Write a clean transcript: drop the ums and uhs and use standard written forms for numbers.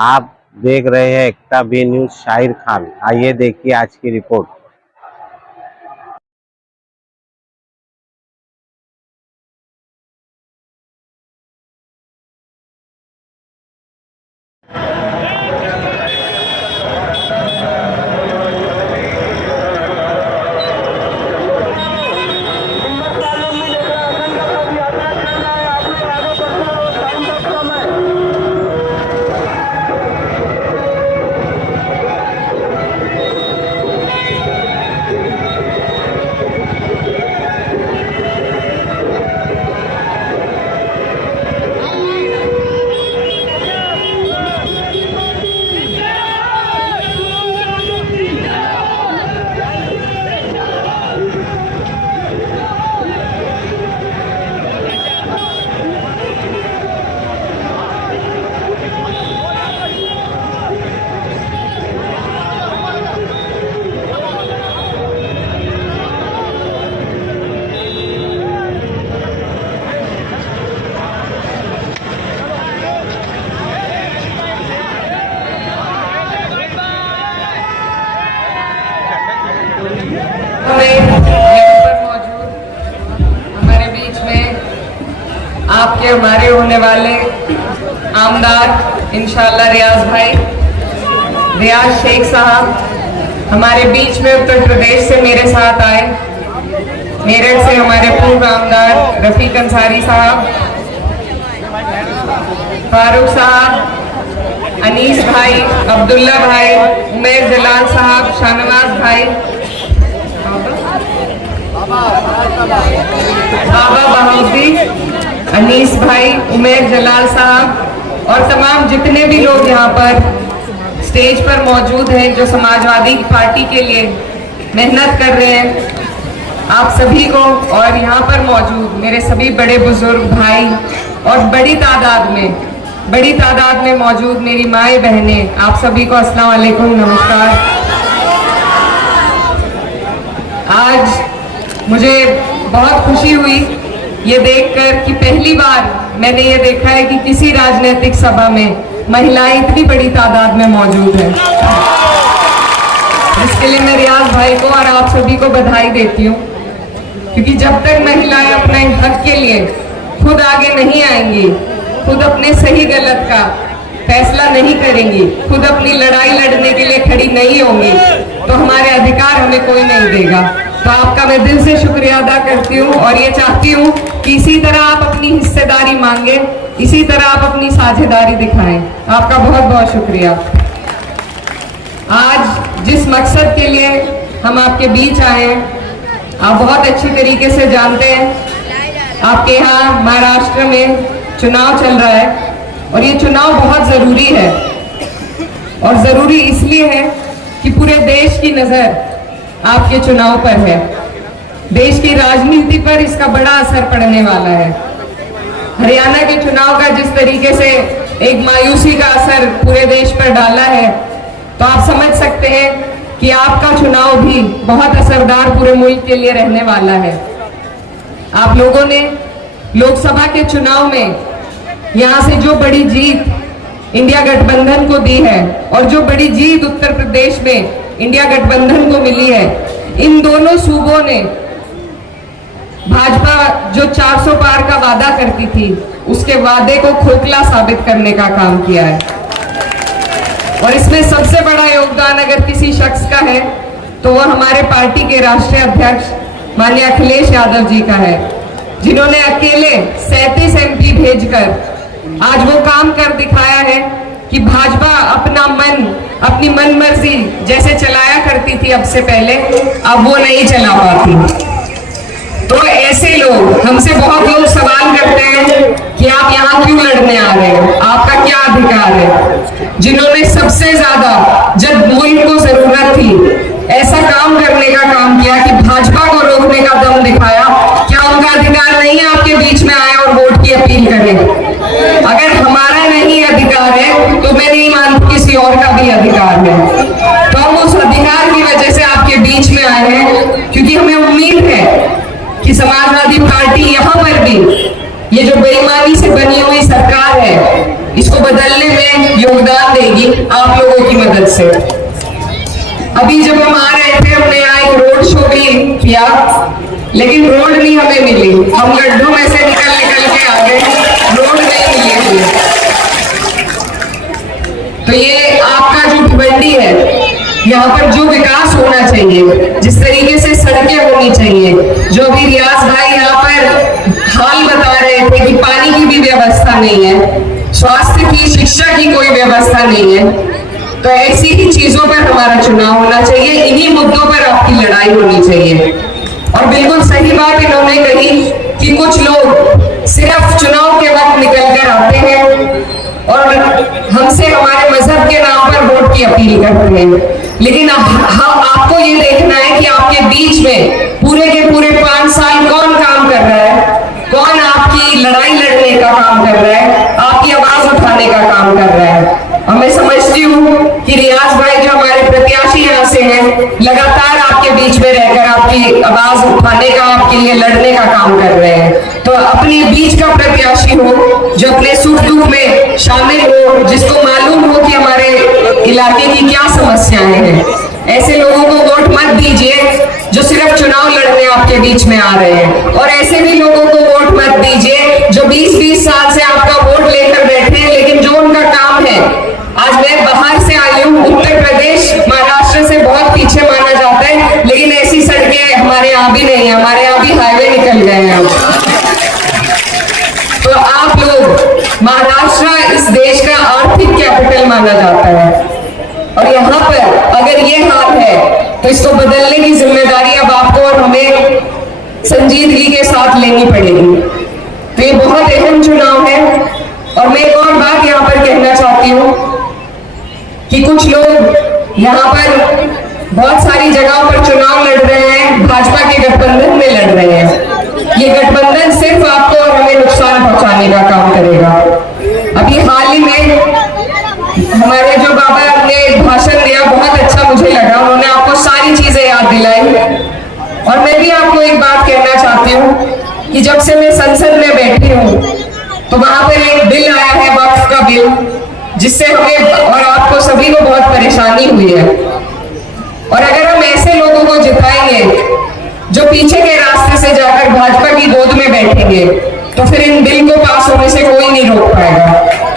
आप देख रहे हैं एकता बी न्यूज शाहिर खान। आइए देखिए आज की रिपोर्ट। हमारे बीच में आपके हमारे होने वाले आमदार इंशाल्लाह रियाज शेख साहब हमारे बीच में उत्तर प्रदेश से मेरे साथ आए। मेरठ से हमारे पूर्व आमदार रफीक अंसारी साहब, फारूक साहब, अनीस भाई, अब्दुल्ला भाई, उमेर जलाल साहब, शाहनवाज भाई, बाबा बहाउद्दीन, अनीस भाई, उमेर जलाल साहब और तमाम जितने भी लोग यहाँ पर स्टेज पर मौजूद हैं जो समाजवादी पार्टी के लिए मेहनत कर रहे हैं, आप सभी को और यहाँ पर मौजूद मेरे सभी बड़े बुजुर्ग भाई और बड़ी तादाद में मौजूद मेरी माएँ बहनें, आप सभी को अस्सलाम वालेकुम, नमस्कार। आज मुझे बहुत खुशी हुई ये देखकर कि पहली बार मैंने ये देखा है कि किसी राजनीतिक सभा में महिलाएं इतनी बड़ी तादाद में मौजूद हैं। इसके लिए मैं रियाज भाई को और आप सभी को बधाई देती हूँ, क्योंकि जब तक महिलाएं अपने हक के लिए खुद आगे नहीं आएंगी, खुद अपने सही गलत का फैसला नहीं करेंगी, खुद अपनी लड़ाई लड़ने के लिए खड़ी नहीं होंगी, तो हमारे अधिकार हमें कोई नहीं देगा। तो आपका मैं दिल से शुक्रिया अदा करती हूँ और ये चाहती हूँ कि इसी तरह आप अपनी हिस्सेदारी मांगे, इसी तरह आप अपनी साझेदारी दिखाएं। आपका बहुत बहुत शुक्रिया। आज जिस मकसद के लिए हम आपके बीच आए हैं, आप बहुत अच्छी तरीके से जानते हैं। आपके यहाँ महाराष्ट्र में चुनाव चल रहा है और ये चुनाव बहुत जरूरी है, और जरूरी इसलिए है कि पूरे देश की नजर आपके चुनाव पर है। देश की राजनीति पर इसका बड़ा असर पड़ने वाला है। हरियाणा के चुनाव का जिस तरीके से एक मायूसी का असर पूरे देश पर डाला है, तो आप समझ सकते हैं कि आपका चुनाव भी बहुत असरदार पूरे मुल्क के लिए रहने वाला है। आप लोगों ने लोकसभा के चुनाव में यहाँ से जो बड़ी जीत इंडिया गठबंधन को दी है और जो बड़ी जीत उत्तर प्रदेश में इंडिया गठबंधन को मिली है, इन दोनों सूबों ने भाजपा जो 400 पार का वादा करती थी, उसके वादे को खोखला साबित करने का काम किया है। और इसमें सबसे बड़ा योगदान अगर किसी शख्स का है तो वह हमारे पार्टी के राष्ट्रीय अध्यक्ष माननीय अखिलेश यादव जी का है, जिन्होंने अकेले 37 MP भेजकर आज वो काम कर दिखाया है कि भाजपा अपनी मन मर्जी जैसे चलाया करती थी अब से पहले, अब वो नहीं चला पाती। तो ऐसे लोग, हमसे बहुत लोग सवाल करते हैं कि आप यहाँ क्यों लड़ने आ रहे हो, आपका क्या अधिकार है। जिन्होंने सबसे ज्यादा जब मुल्क को जरूरत थी ऐसा काम करने का काम किया कि भाजपा को रोकने का दम दिखाया, क्या उनका अधिकार नहीं है आपके बीच में आए और वोट की अपील करें? अगर हमारा नहीं अधिकार है तो मैं नहीं मानती किसी और का भी अधिकार है। तो हम उस अधिकार की वजह से आपके बीच में आए हैं, क्योंकि हमें उम्मीद है कि समाजवादी पार्टी यहाँ पर भी ये जो बेईमानी से बनी हुई सरकार है, इसको बदलने में योगदान देगी आप लोगों की मदद से। अभी जब हम आ रहे थे हमने यहाँ एक रोड शो भी किया, लेकिन रोड नहीं हमें मिली, हम गड्ढों में से निकल के आ गए, रोड नहीं मिली हमें। तो ये आपका जो भिवंडी है, यहाँ पर जो विकास होना चाहिए, जिस तरीके से सड़कें होनी चाहिए, जो अभी रियाज भाई यहाँ पर हाल बता रहे थे कि पानी की भी व्यवस्था नहीं है, स्वास्थ्य की, शिक्षा की कोई व्यवस्था नहीं है, तो ऐसी ही चीजों पर हमारा चुनाव होना चाहिए, इन्हीं मुद्दों पर आपकी लड़ाई होनी चाहिए। और बिल्कुल सही बात इन्होंने कही कि कुछ लोग सिर्फ चुनाव के वक्त निकल कर आते हैं और हमसे हमारे मजहब के नाम पर वोट की अपील करते हैं, लेकिन आपको ये देखना है कि आपके बीच में पूरे के पूरे 5 साल कौन काम कर रहा है, कौन आपकी लड़ाई लड़ने का काम कर रहा है, आपकी आवाज उठाने का काम कर रहा है। और मैं समझती हूँ कि रियाज भाई जो हमारे प्रत्याशी यहाँ से हैं, लगातार आपके बीच में रहकर आपकी आवाज उठाने का, आपके लिए लड़ने का काम कर रहे हैं। तो अपने बीच का प्रत्याशी हो जो अपने सुख दुख में शामिल हो, जिसको मालूम हो कि हमारे इलाके की क्या समस्याएं हैं। ऐसे लोगों को वोट मत दीजिए जो सिर्फ चुनाव लड़ने आपके बीच में आ रहे हैं, और ऐसे भी लोगों को वोट मत दीजिए जो 20-20 साल से आपका वोट लेकर बैठे हैं, लेकिन जो उनका काम है, आज मैं बाहर से आई हूँ, उत्तर प्रदेश महाराष्ट्र से बहुत पीछे माना जाता है, लेकिन ऐसी सड़कें हमारे यहाँ भी नहीं है, हमारे यहाँ भी हाईवे निकल गए हैं अब। तो आप लोग, महाराष्ट्र इस देश का आर्थिक कैपिटल माना जाता है, और यहाँ पर अगर ये हाल है तो इसको बदलने की जिम्मेदारी अब आपको और हमें संजीदगी के साथ लेनी पड़ेगी। तो ये बहुत अहम चुनाव है। और मैं एक और बात यहाँ पर कहना चाहती हूँ कि कुछ लोग यहाँ पर बहुत सारी जगहों पर चुनाव लड़ रहे हैं, भाजपा के गठबंधन में लड़ रहे हैं। ये गठबंधन सिर्फ आपको और हमें नुकसान पहुंचाने का काम करेगा। अभी हाल ही में हमारे जो बाबा ने भाषण दिया, बहुत अच्छा मुझे लगा, उन्होंने आपको सारी चीजें याद दिलाई। और मैं भी आपको एक बात कहना चाहती हूँ कि जब से मैं संसद में बैठी हूँ तो वहां पर एक बिल आया है, वक्फ का बिल, जिससे हमें और आपको सभी को बहुत परेशानी हुई है। और अगर हम ऐसे लोगों को जिताएंगे जो पीछे के रास्ते से जाकर भाजपा की गोद में बैठेंगे, तो फिर इन बिल को पास होने से कोई नहीं रोक पाएगा।